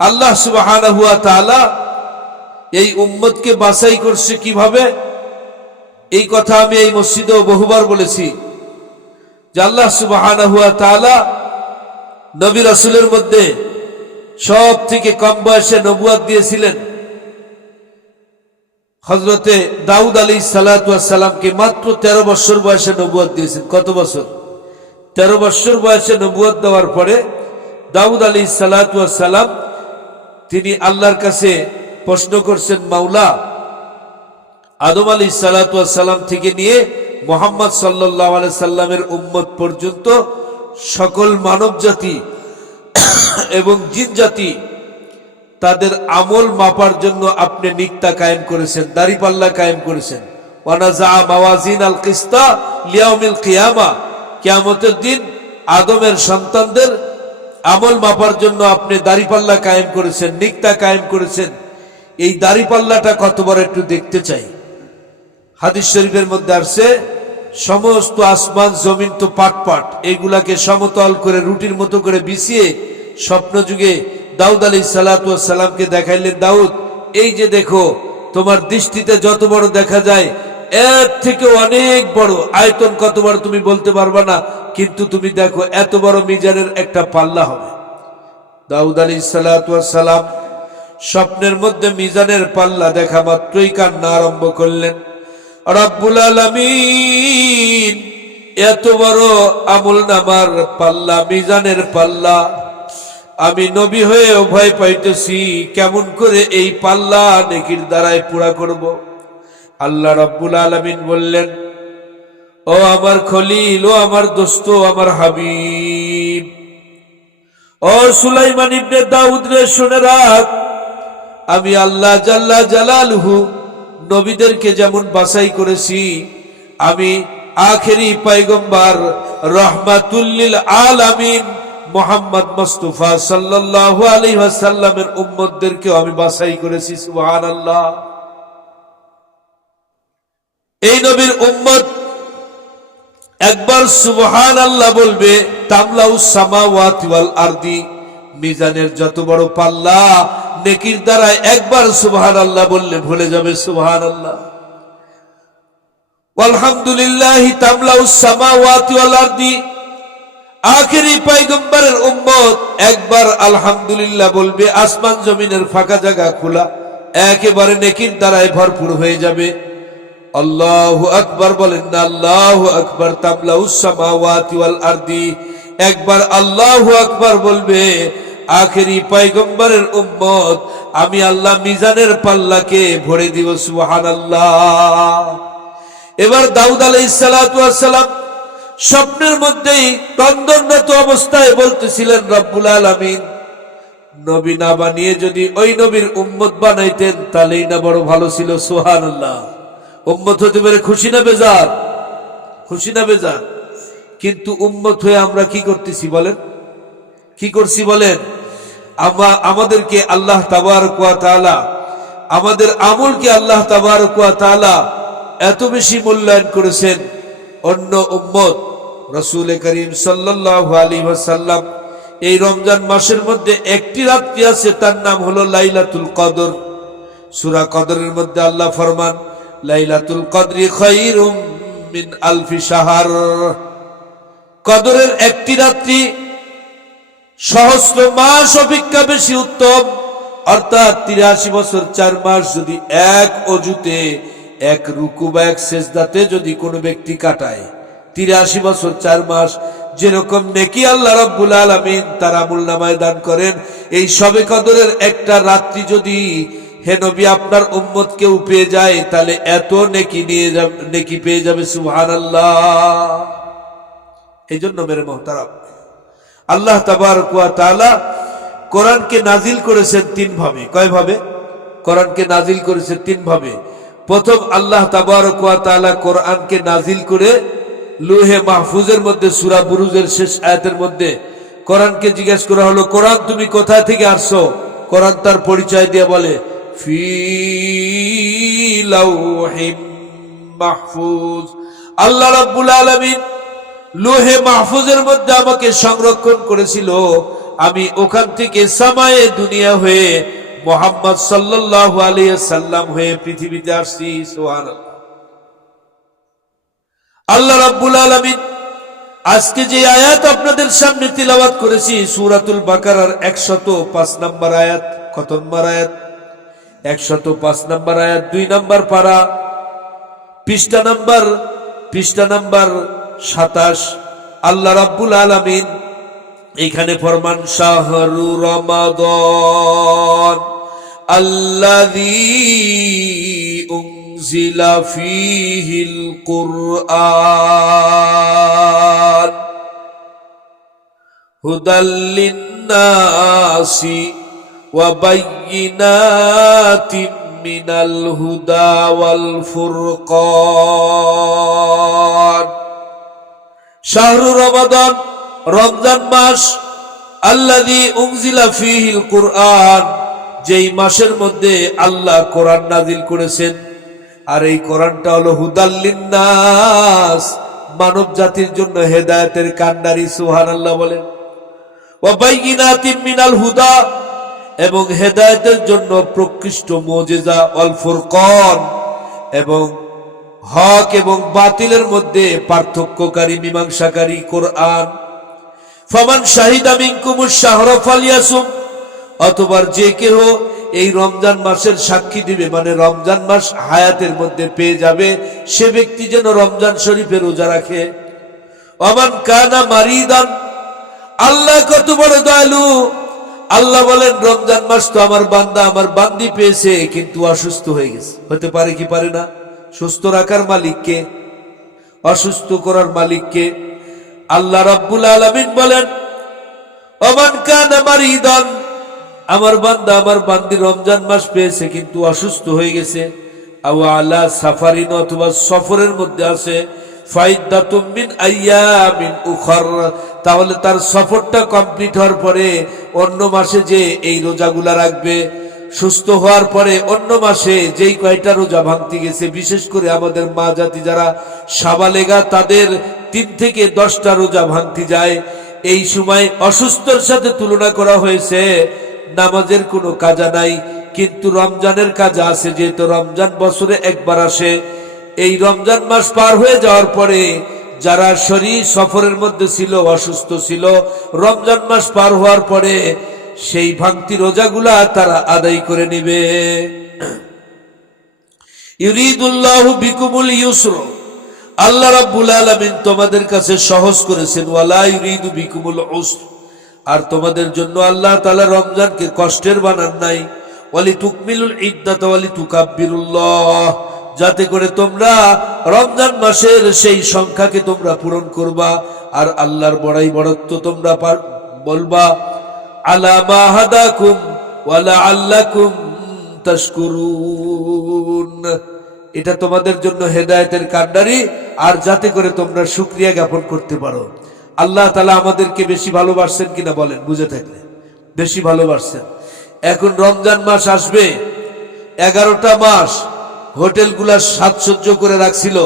আল্লাহ সুবহানাহু ওয়া তাআলা এই উম্মতকে বাছাই করছে কিভাবে, এই কথা আমি এই মসজিদেও বহুবার বলেছি যে আল্লাহ সুবহানাহু ওয়া তাআলা নবী রাসূলের মধ্যে সব থেকে কম বয়সে নবুয়ত দিয়েছিলেন হযরতে দাউদ আলাইহিস সালাতু ওয়াস সালামকে। মাত্র 13 বছর বয়সে নবুয়ত দিয়েছেন। কত বছর? 13 বছর বয়সে নবুয়ত দেওয়ার পরে দাউদ আলাইহিস সালাতু ওয়াস সালাম তিনি আল্লাহর কাছে প্রশ্ন করছেন, মাওলা, আদম আলাইহিস সালাতু ওয়াস সালাম থেকে নিয়ে মুহাম্মদ সাল্লাল্লাহু আলাইহি সাল্লামের উম্মত পর্যন্ত সকল মানব জাতি এবং জিন জাতি তাদের আমল মাপার জন্য আপনি নিক্তা কায়েম করেছেন, দাড়িপাল্লা কায়েম করেছেন। ওয়ানাজা মাওয়াজিন আল কিসতা লিয়াউমিল কিয়ামা, কিয়ামতের দিন আদমের সন্তানদের আমল মাপার জন্য আপনি দাড়িপাল্লা কায়েম করেছেন, নিক্তা কায়েম করেছেন। এই দাড়িপাল্লাটা কত বড় একটু দেখতে চাই। হাদিস শরীফের মধ্যে আসছে, সমস্ত আসমান জমিন তো পাট পাট, এইগুলাকে সমতল করে রুটির মতো করে বিছিয়ে স্বপ্ন যুগে দাউদ আলাইহিস সালাতু ওয়াস সালামকে দেখাইলেন, দাউদ, এই যে দেখো, তোমার দৃষ্টিতে যত বড় দেখা যায় এর থেকে অনেক বড় আয়তন, কত বড় তুমি বলতে পারবা না, কিন্তু তুমি দেখো এত বড় মিজানের একটা পাল্লা হবে। দাউদ আলাইহিস সালাতু ওয়াস সালাম স্বপ্নের মধ্যে মিজানের পাল্লা দেখা মাত্রই কান্না আরম্ভ করলেন। রব্বুল আলামিন, এত বড় আমলনামার পাল্লা, মিজানের পাল্লা, আমি নবী হয়ে ভয় পাইতেছি, কেমন করে এই পাল্লা নেকির দ্বারায় পুরা করব। আল্লাহ রব্বুল আলামিন বললেন, ও আমার খলিল, ও আমার দোস্ত, আমার হাবিব, ও সুলাইমান ইবনে দাউদ রে, শুনে রাখ, আমি আল্লাহ জাল্লা জালালহু নবীদেরকে যেমন বাছাই করেছি, আমি আখেরি পয়গম্বর রহমাতুল লিল আলামিন মুহাম্মদ মুস্তাফা সাল্লাল্লাহু আলাইহি ওয়াসাল্লামের উম্মতদেরকে আমি বাছাই করেছি। সুবহানাল্লাহ। এই নবীর উম্মত একবার সুবহানাল্লাহ বলবে, তামলাউস সামাওয়াতি ওয়াল আরদি, মিজানের যত বড় পাল্লা নেকির দ্বারা একবার সুবহানাল্লাহ বললে ভুলে যাবে। সুবহানাল্লাহ। আলহামদুলিল্লাহি তামলাউস সামাওয়াতি ওয়াল আরদি, আখেরি পয়গম্বরের উম্মত একবার আলহামদুলিল্লাহ বলবে, আসমান জমিনের ফাঁকা জায়গা খোলা একেবারে নেকির দ্বারায় ভরপুর হয়ে যাবে। আল্লাহু আকবার বলেন না, আল্লাহু আকবার। তামলাউস সামাওয়াতি ওয়াল আরদি, একবার আল্লাহু আকবার বলবে আখেরি পয়গম্বরের উম্মত, আমি আল্লাহ মিজানের পাল্লাকে ভরে দিব। সুবহানাল্লাহ। এবার দাউদ আলাইহিস সালাতু ওয়াস সালাম স্বপ্নের মধ্যেই তন্দ্রারত অবস্থায় বলতেছিলেন, রব্বুল আলামিন, নবী না বানিয়ে যদি ওই নবীর উম্মত বানাইতেন তাহলেই না বড় ভালো ছিল। সুবহানাল্লাহ। উম্মত হতে পারে খুশি না বেজার? খুশি না বেজার? কিন্তু উম্মত হয়ে আমরা কি করতেছি বলেন? কি করছি বলেন? আমাদেরকে আল্লাহ তাবারক ওয়া তাআলা, আমাদের আমলকে আল্লাহ তাবারক ওয়া তাআলা এত বেশি মূল্যায়ন করেছেন। অন্য উম্মত রাসূল করিম সাল্লাল্লাহু আলাইহি ওয়াসাল্লাম এই রমজান মাসের মধ্যে একটি রাত্রি আছে, তার নাম হলো লাইলাতুল কদর। সূরা কদরের মধ্যে আল্লাহ ফরমান, লাইলাতুল কদরি খায়রুম মিন আলফি শাহর, কদরের একটি রাত্রি সহস্র মাস অপেক্ষা বেশি উত্তম। অর্থাৎ 83 বছর 4 মাস যদি এক অজুতে, এক রুকু বা এক সেজদাতে যদি কোনো ব্যক্তি কাটায়, 83 বছর 4 মাস যেরকম নেকি আল্লাহ রাব্বুল আলামিন তার আমলনামায় দান করেন, এই শবে কদরের একটা রাত্রি যদি হে নবী আপনার উম্মত কেউ পেয়ে যায়, তাহলে এত নেকি নিয়ে যাবে, নেকি পেয়ে যাবে। সুবহানাল্লাহ। এই জন্য মেরে মুহতারাম, আল্লাহ তাবারক ওয়া তাআলা কোরআনকে নাজিল করেছেন 3 ভাবে। কয় ভাবে? কোরআনকে নাজিল করেছেন 3 ভাবে। প্রথম, আল্লাহ তাবারক ওয়া তাআলা কোরআনকে নাজিল করে লৌহে মাহফুজের মধ্যে সূরা বুরুজের শেষ আয়াতের মধ্যে কোরআনকে জিজ্ঞেস করা হলো, কোরআন তুমি কোথা থেকে আসছো? কোরআন তার পরিচয় দিয়ে বলে, ফি লাউহিম মাহফুজ, আল্লাহ রাব্বুল আলামিন লৌহে মাহফুজের মধ্যে আমাকে সংরক্ষণ করেছিল। আমি ওখান থেকে সামায়ে দুনিয়া হয়ে মুহাম্মদ সাল্লাল্লাহু আলাইহি সাল্লাম হয়ে পৃথিবীতে আসছি। সুবহানাল্লাহ। আল্লাহ রাব্বুল আলামিন আজকে যে আয়াত আপনাদের সামনে তিলাওয়াত করেছি সূরাতুল বাকারার 105 নম্বর আয়াত। কত নম্বর আয়াত? 105 নম্বর আয়াত, 2 নম্বর পারা, পৃষ্ঠা নাম্বার 27। আল্লাহ রাব্বুল আলামিন এখানে ফরমান শাহরু রমাদান আল্লাযী উনজিলা ফীহিল কুরআন হুদাল লিন্নাসি ওয়া বায়্যিনাতিন মিনাল হুদা ওয়াল ফুরকান। শাহরু রমাদান, রমজান মাস, আল্লাযী উনজিলা ফীহিল কুরআন, যেই মাসের মধ্যে আল্লাহ কোরআন নাজিল করেছেন। আর এই কোরআনটা হলো হুদাল লিন্নাস, মানব জাতির জন্য হেদায়েতের কান্ডারি। সুবহানাল্লাহ বলেন। ওয়া বায়্যিনাতিন মিনাল হুদা, এবং হেদায়েতের জন্য প্রকৃষ্ট মুজিজা, ওয়াল ফুরকান, এবং হক এবং বাতিলের মধ্যে পার্থক্যকারী, মীমাংসাকারী কোরআন। ফামান শাহিদা মিনকুমুশ শাহরা ফালিয়াসুম, অতঃপর যে কেহ এই রমজান মাসের সাক্ষী দিবে, মানে রমজান মাস হায়াতের মধ্যে পেয়ে যাবে, সে ব্যক্তি যেন রমজান শরীফের রোজা রাখে। ওয়ামান কানা মারিদান, আল্লাহ কত বড় দয়ালু। আল্লাহ বলেন রমজান মাস তো আমার বান্দা, আমার বান্দি পেয়েছে, কিন্তু অসুস্থ হয়ে গেছে। হতে পারে কি পারে না? সুস্থ রাখার মালিককে, অসুস্থ করার মালিককে। আল্লাহ রাব্বুল আলামিন বলেন ওমান কানা মারিদান, আমার বান্দা, আমার বান্দি রমজান মাস পেয়েছে কিন্তু অসুস্থ হয়ে গেছে। আও আলা সাফারিন, অথবা সফরের মধ্যে আছে। ফাইদ্দাতুম মিন আইয়ামিন উখর, তাহলে তার সফরটা কমপ্লিট হওয়ার পরে অন্য মাসে যে এই রোজাগুলা রাখবে, সুস্থ হওয়ার পরে অন্য মাসে যেই কয়টা রোজা ভাঙতে গেছে, বিশেষ করে আমাদের মা জাতি যারা সাবালেগা, তাদের 3 থেকে 10টা রোজা ভাঙতে যায়। এই সময় অসুস্থর সাথে তুলনা করা হয়েছে। নামাজের কোনো কাজা নাই, কিন্তু রমজানের কাজা আছে। যেহেতু রমজান বছরে একবার আসে, এই রমজান মাস পার হয়ে যাওয়ার পরে যারা শরীর সফরের মধ্যে ছিল, অসুস্থ ছিল, রমজান মাস পার হওয়ার পরে সেই ভাঙতি রোজাগুলা তারা আদায় করে নিবে। ইউরিদুল্লাহু বিকুমুল ইউসর, আল্লাহ রাব্বুল আলামিন তোমাদের কাছে সহজ করেছেন। ওয়ালা ইউরিদু বিকুমুল উসর, আর তোমাদের জন্য আল্লাহ তাআলা রমজানকে কষ্টের বানান নাই। ওয়ালি তুকমিলুল ইদ্দাত ওয়ালি তুকাব্বিরুল্লাহ, যাতে করে তোমরা রমজান মাসের সেই সংখ্যাকে তোমরা পূরণ করবা, আর আল্লাহর বড়াই বড়ত্ব তোমরা বলবা। আলা মা হাদাকুম ওয়া লাআল্লাকুম তাশকুরুন, এটা তোমাদের জন্য হেদায়েতের কান্ডারি, আর যাতে করে তোমরা শুকরিয়া জ্ঞাপন করতে পারো। আল্লাহ তাআলা আমাদেরকে বেশি ভালোবাসছেন কিনা বলেন, বুঝে থাকলে। বেশি ভালোবাসছেন। এখন রমজান মাস আসবে, 11টা মাস হোটেলগুলা সাজসজ্জ করে রাখছিল।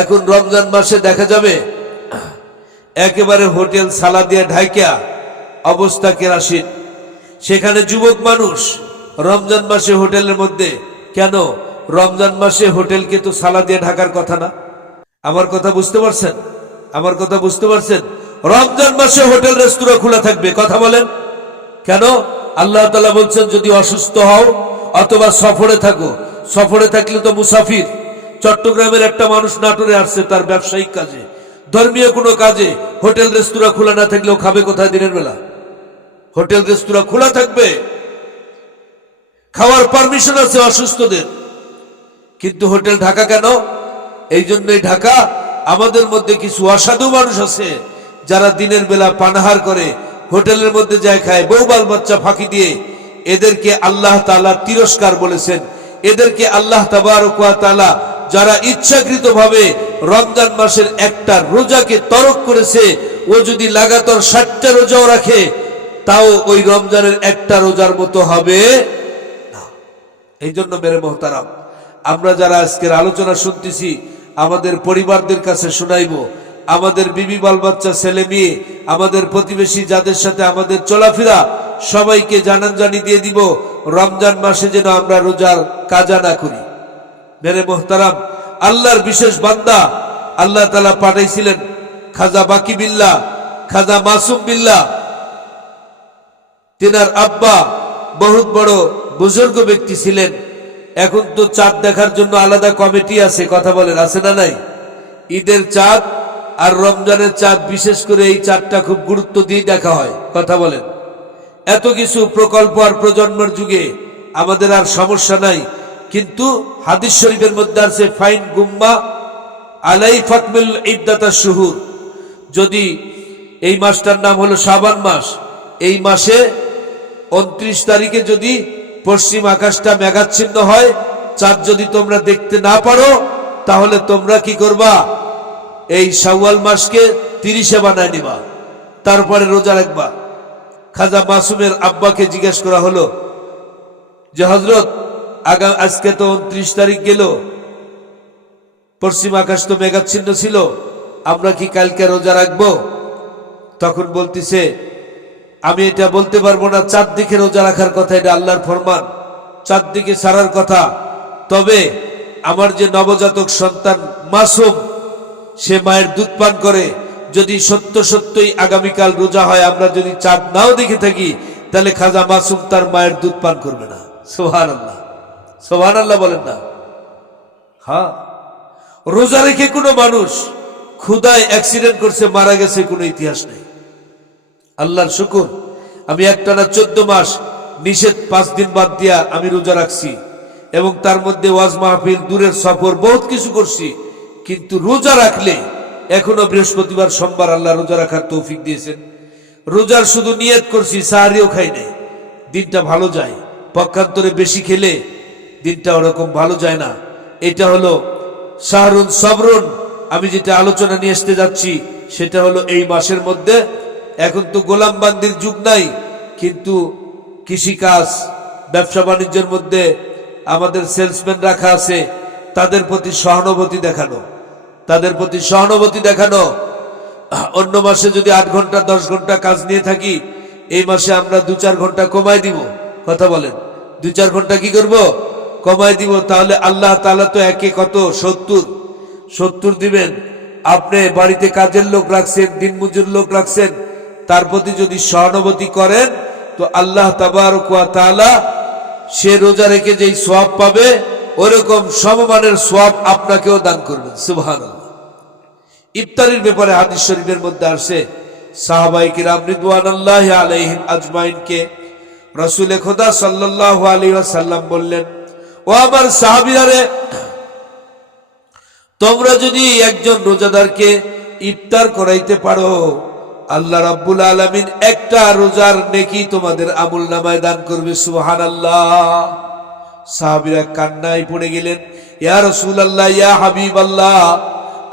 এখন রমজান মাসে দেখা যাবে একেবারে হোটেল সালা দিয়ে ঢাইকা অবস্থা কেরাসিন। সেখানে যুবক মানুষ রমজান মাসে হোটেলের মধ্যে, কেন? রমজান মাসে হোটেলকে তো সালা দিয়ে ঢাকার কথা না। আমার কথা বুঝতে পারছেন? আমার কথা বুঝতে পারছেন? রমজান মাসে হোটেল রেস্তোরাঁ খোলা থাকবে, কথা বলেন কেন? আল্লাহ তাআলা বলছেন যদি অসুস্থ হও অথবা সফরে থাকো, সফরে থাকলে তো মুসাফির। চট্টগ্রামের একটা মানুষ নাটোরে আসছে তার ব্যবসায়িক কাজে, ধর্মীয় কোনো কাজে, হোটেল রেস্তোরাঁ খোলা না থাকলেও খাবে কোথায় দিনের বেলা? হোটেল রেস্তোরাঁ খোলা থাকবে, খাওয়ার পারমিশন আছে অসুস্থদের, কিন্তু হোটেল ঢাকা কেন? এই জন্যই ঢাকা। আমাদের মধ্যে কিছু অসাধু মানুষ আছে যারা দিনের বেলা পানাহার করে, হোটেলের মধ্যে যায় খায়, বউ বাল বাচ্চা ফাঁকি দিয়ে। এদেরকে আল্লাহ তাআলা তিরস্কার বলেছেন। এদেরকে আল্লাহ তাবারক ওয়া তাআলা, যারা ইচ্ছাকৃতভাবে রমজান মাসের একটা রোজাকে তরক করেছে, ও যদি লাগাতার 60টা রোজাও রাখে তাও ওই রমজানের একটা রোজার মতো হবে না। এই জন্য মেরে মোহতারাম, আমরা যারা আজকের আলোচনা শুনতেছি আমাদের পরিবারদের কাছে শোনাইব, আমাদের বিবি বাল বাচ্চা ছেলে মেয়ে আমাদের প্রতিবেশী যাদের সাথে আমাদের চলাফেরা সবাইকে জানানজানি দিয়ে দিব রমজান মাসে যেন আমরা রোজার কাজা না করি। মেরে মোহতারাম, আল্লাহর বিশেষ বান্দা আল্লাহ তাআলা পাঠাইছিলেন খাজা বাকি বিল্লাহ, খাজা মাসুম বিল্লাহ। তিনার আব্বা বহুত বড় বুজুর্গ ব্যক্তি ছিলেন। এখন তো চাঁদ দেখার জন্য আলাদা কমিটি আছে, কথা বলেন, আছে না নাই? ঈদের চাঁদ আর রমজানের চাঁদ, বিশেষ করে এই চাঁদটা খুব গুরুত্ব দিয়ে দেখা হয়, কথা বলেন। এত কিছু প্রকল্প আর প্রজন্মের যুগে আমাদের আর সমস্যা নাই, কিন্তু হাদিস শরীফের মধ্যে আছে ফাইন গুম্মা আলাই ফাকমিল ইদ্দাতাশ শুহুর। যদি এই মাসটার নাম হলো শাবান মাস, এই মাসে 29 তারিখে যদি পশ্চিম আকাশটা মেঘাচ্ছন্ন হয়, চাঁদ যদি তোমরা দেখতে না পারো, তাহলে তোমরা কি করবা? এই শাওয়াল মাসকে 30-এ বানায় নিবা, তারপরে রোজা রাখবা। খাজা মাসুমের আব্বাকে জিজ্ঞেস করা হলো যে হযরত আজকে তো 29 তারিখ গেল, পশ্চিম আকাশ তো মেঘাচ্ছন্ন ছিল, আমরা কি কালকে রোজা রাখবো? তখন বলতেছে আমি এটা বলতে পারবো না, চাঁদ দিকে রোজা রাখার কথা, এটা আল্লাহর ফরমান, চাঁদ দিকে ছাড়ার কথা। তবে আমার যে নবজাতক সন্তান মাসুম, সে মায়ের দুধ পান করে, যদি সত্যই আগামীকাল রোজা হয়, আমরা যদি চাঁদ নাও দেখে থাকি, তাহলে খাজা মাসুম তার মায়ের দুধ পান করবে না। সুবহানাল্লাহ, সুবহানাল্লাহ বলেন না? হ্যাঁ, রোজা রেখে কোনো মানুষ ক্ষুধায় অ্যাক্সিডেন্ট করছে, মারা গেছে, কোনো ইতিহাস নেই। আল্লাহর শুকর, আমি একটানা 14 মাস নিষেধ 5 দিন বাদ দিয়া আমি রোজা রাখছি, এবং তার মধ্যে ওয়াজ মাহফিল, দূরের সফর, বহুত কিছু করছি, কিন্তু রোজা রাখলে এখনো বৃহস্পতিবার সোমবার আল্লাহ রোজা রাখার তৌফিক দিয়েছেন। রোজার শুধু নিয়ত করছি, সাহারিও খাই নাই, দিনটা ভালো যায়। পক্ষান্তরে বেশি খেলে দিনটা ওরকম ভালো যায় না। এটা হলো শাহরুন সবরুন। আমি যেটা আলোচনা নিয়ে আসতে যাচ্ছি সেটা হলো এই মাসের মধ্যে, এখন তো গোলামবান্দির যুগ নাই, কিন্তু কৃষিকাজ, ব্যবসা বাণিজ্যের মধ্যে আমাদের সেলসম্যান রাখা আছে, তাদের প্রতি সহানুভূতি দেখানো, তাদের প্রতি সহানুভূতি দেখানো। অন্য মাসে যদি 8 ঘন্টা 10 ঘন্টা কাজ নিয়ে থাকি, এই মাসে আমরা 2-4 ঘন্টা কমাই দিব, কথা বলেন, 2-4 ঘন্টা কি করব? কমাই দিব। তাহলে আল্লাহ তাআলা তো একে কত 70 দিবেন। আপনি বাড়িতে কাজের লোক রাখছেন, দিনমজুর লোক রাখছেন, তার প্রতি যদি সহানুভূতি করেন, তো আল্লাহ তাবারক ওয়া তাআলা সে রোজা রেখে যেই সওয়াব পাবে, ওরকম সমমানের সওয়াব আপনাকেও দান করবেন। সুবহানাল্লাহ। ইফতারির ব্যাপারে হাদিস শরীফের মধ্যে আসে, সাহাবায়ে কিরাম রিদওয়ানুল্লাহি আলাইহিম আজমাইনকে রাসূল খোদা সাল্লাল্লাহু আলাইহি ওয়াসাল্লাম বললেন, ও আমার সাহাবীরা রে, তোমরা যদি একজন রোজাদারকে ইফতার করাইতে পারো, আল্লাহ রাব্বুল আলামিন একটা রোজার নেকি তোমাদের আমলনামায় দান করবে। সুবহানাল্লাহ। সাহাবীরা কান্নায় পড়ে গেলেন, ইয়া রাসূলুল্লাহ, ইয়া হাবিবাল্লাহ,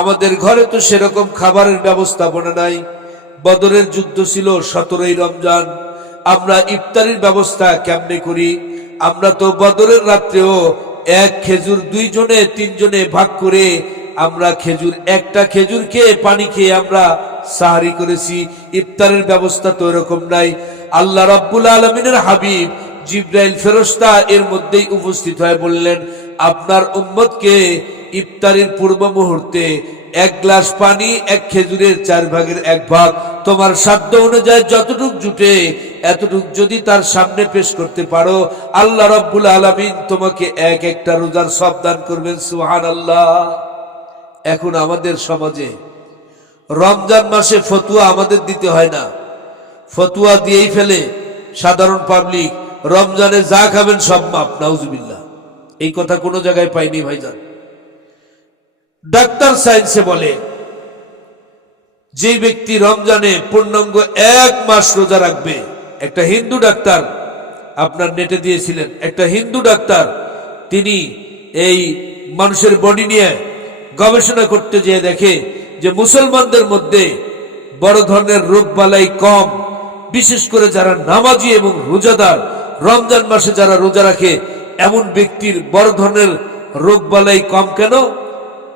আমাদের ঘরে তো সেরকম খাবারের ব্যবস্থাপনা নাই। বদরের যুদ্ধ ছিল 17ই রমজান, আমরা ইফতারির ব্যবস্থা কেমনে করি? আমরা তো বদরের রাত্রেও এক খেজুর 2 জনে 3 জনে ভাগ করে আমরা একটা খেজুর খেয়ে পানি খেয়ে আমরা সাহারি করেছি। ইফতারের ব্যবস্থা তো এরকম নাই। আল্লাহ রাব্বুল আলামিনের হাবিব জিবরাইল ফেরেশতা এর মধ্যেই উপস্থিত হয়ে বললেন, আপনার উম্মতকে ইফতারের পূর্ব মুহূর্তে 1 গ্লাস পানি, 1 খেজুরের 4 ভাগের 1 ভাগ, তোমার সাধ্য অনুযায়ী যতটুক জুটে এতটুক যদি তার সামনে পেশ করতে পারো, আল্লাহ রাব্বুল আলামিন তোমাকে একটা রোজার সওয়াব দান করবেন। সুবহানাল্লাহ। এখন আমাদের সমাজে রমজান মাসে ফতুয়া আমাদের দিতে হয় না, ফতুয়া দিয়েই ফেলে সাধারণ পাবলিক, রমজানে যা খাবেন সব মাপ। নাউজুবিল্লাহ। এই কথা কোনো জায়গায় পাইনি ভাইজান। ডাক্তার সায়েন্সে বলে, যে ব্যক্তি রমজানে পূর্ণাঙ্গ 1 মাস রোজা রাখবে, একটা হিন্দু ডাক্তার, আপনার নেটে দিয়েছিলেন, একটা হিন্দু ডাক্তার, তিনি এই মানুষের বডি নিয়ে গবেষণা করতে যেয়ে দেখে যে মুসলমানদের মধ্যে বড় ধরনের রোগ বালাই কম, বিশেষ করে যারা নামাজি এবং রোজাদার, রমজান মাসে যারা রোজা রাখে, এমন ব্যক্তির বড় ধরনের রোগ বালাই কম। কেন?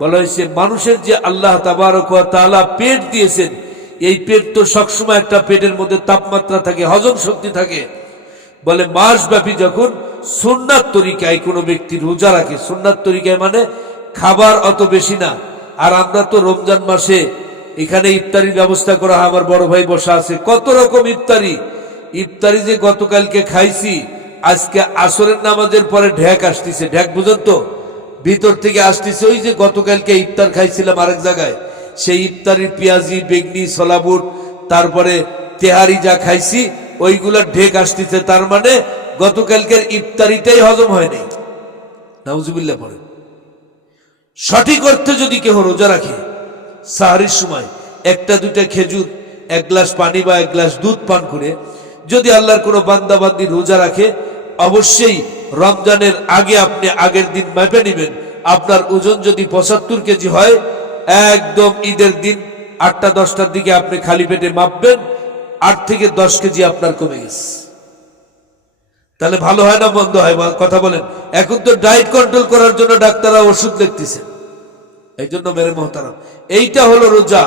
বলা হয়েছে মানুষের যে আল্লাহ তাবারক ওয়া তাআলা পেট দিয়েছেন, এই পেট তো সবসময় একটা পেটের মধ্যে তাপমাত্রা থাকে, হজম শক্তি থাকে। বলে মাসব্যাপী যখন সুন্নাত তরিকায় কোনো ব্যক্তি রোজা রাখে, সুন্নাত তরিকায় মানে খাবার অত বেশি না। আর আমরা তো রমজান মাসে এখানে ইফতারির ব্যবস্থা করা হয়, আমার বড় ভাই বসা আছে, কত রকম ইফতারি যে গতকালকে খাইছি, আজকে আসরের নামাজের পরে ঢেক আসতেছে, ঢেক বুঝেন তো, ভিতর থেকে আসতেছে। ওই যে গতকালকে ইফতার খাইছিলাম আরেক জায়গায়, সেই ইফতারির পেঁয়াজি, বেগনি, সলাবুট, তারপরে তেহারি যা খাইছি ওইগুলার ঢেক আসতেছে। তার মানে গতকালকের ইফতারিটাই হজম হয়নি। নাউজুবিল্লাহ পড়ে। সঠিক অর্থে যদি কেউ রোজা রাখে, সাহারির সময় একটা দুইটা খেজুর, এক গ্লাস পানি বা এক গ্লাস দুধ পান করে যদি আল্লাহর কোনো বান্দা বান্দি রোজা রাখে, অবশ্যই রমজানের আগে আপনি আগের দিন মেপে নেবেন। আপনার ওজন যদি 75 কেজি হয়, একদম ঈদের দিন 8টা-10টার দিকে আপনি খালি পেটে মাপবেন, 8 থেকে 10 কেজি আপনার কমে গেছে। তাহলে ভালো হয় না মন্দ হয়? কথা বলেন। এখন তো ডায়েট কন্ট্রোল করার জন্য ডাক্তাররা ওষুধ লিখতেছে। এই জন্য মেরে মোহতারাম, এইটা হলো রোজা।